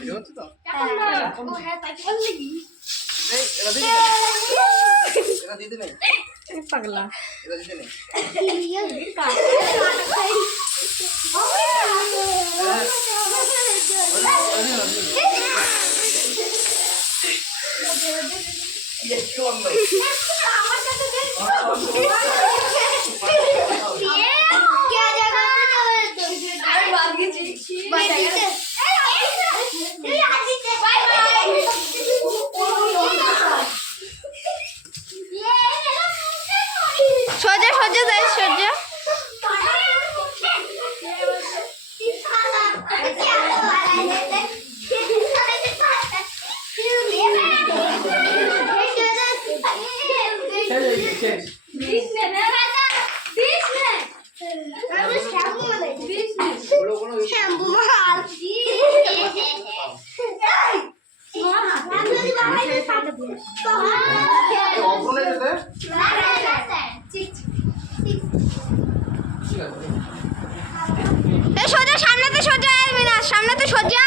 video হচ্ছে তো ও হ্যাঁ তাই বললি এই এরা দিতে নেই পাগলা এরা দিতে নেই সোজা সোজা যাই সোজা সোজা সামনেতে সোজা না সামনেতে সোজা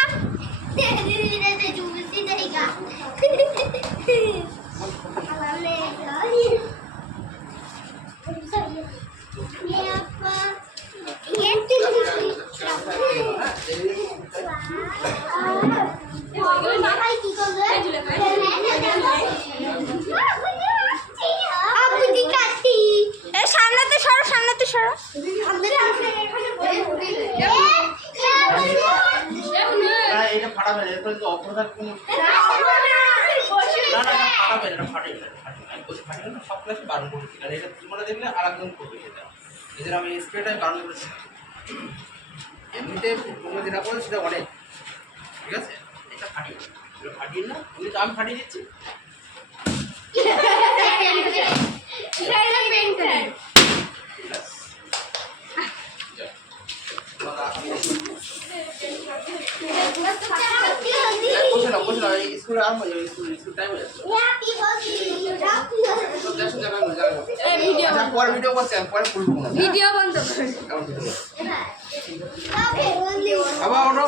সামনেতে সরো সামনেতে সরো এটা ফাটাবে না এরপরে যদি অপরাধ কোনো না না ফাটাবে না ফাটে না আমি বলছি ফাটে না সব ক্লাসে বারণ করেছি কারণ এটা তোমরা দেখলে আরেকজন করবে সেটা এদের আমি স্প্রেটা বারণ করেছি এমনিতে তোমরা যেটা করো সেটা অনেক ঠিক আছে এটা ফাটিয়ে এটা ফাটিয়ে না তুমি তো আমি ফাটিয়ে দিচ্ছি স্কুল আরম্ভ হয়ে যাবে স্কুল টাইম হয়ে যাচ্ছে পরে ভিডিও করছি আমি পরে খুলবো ভিডিও বন্ধ আবার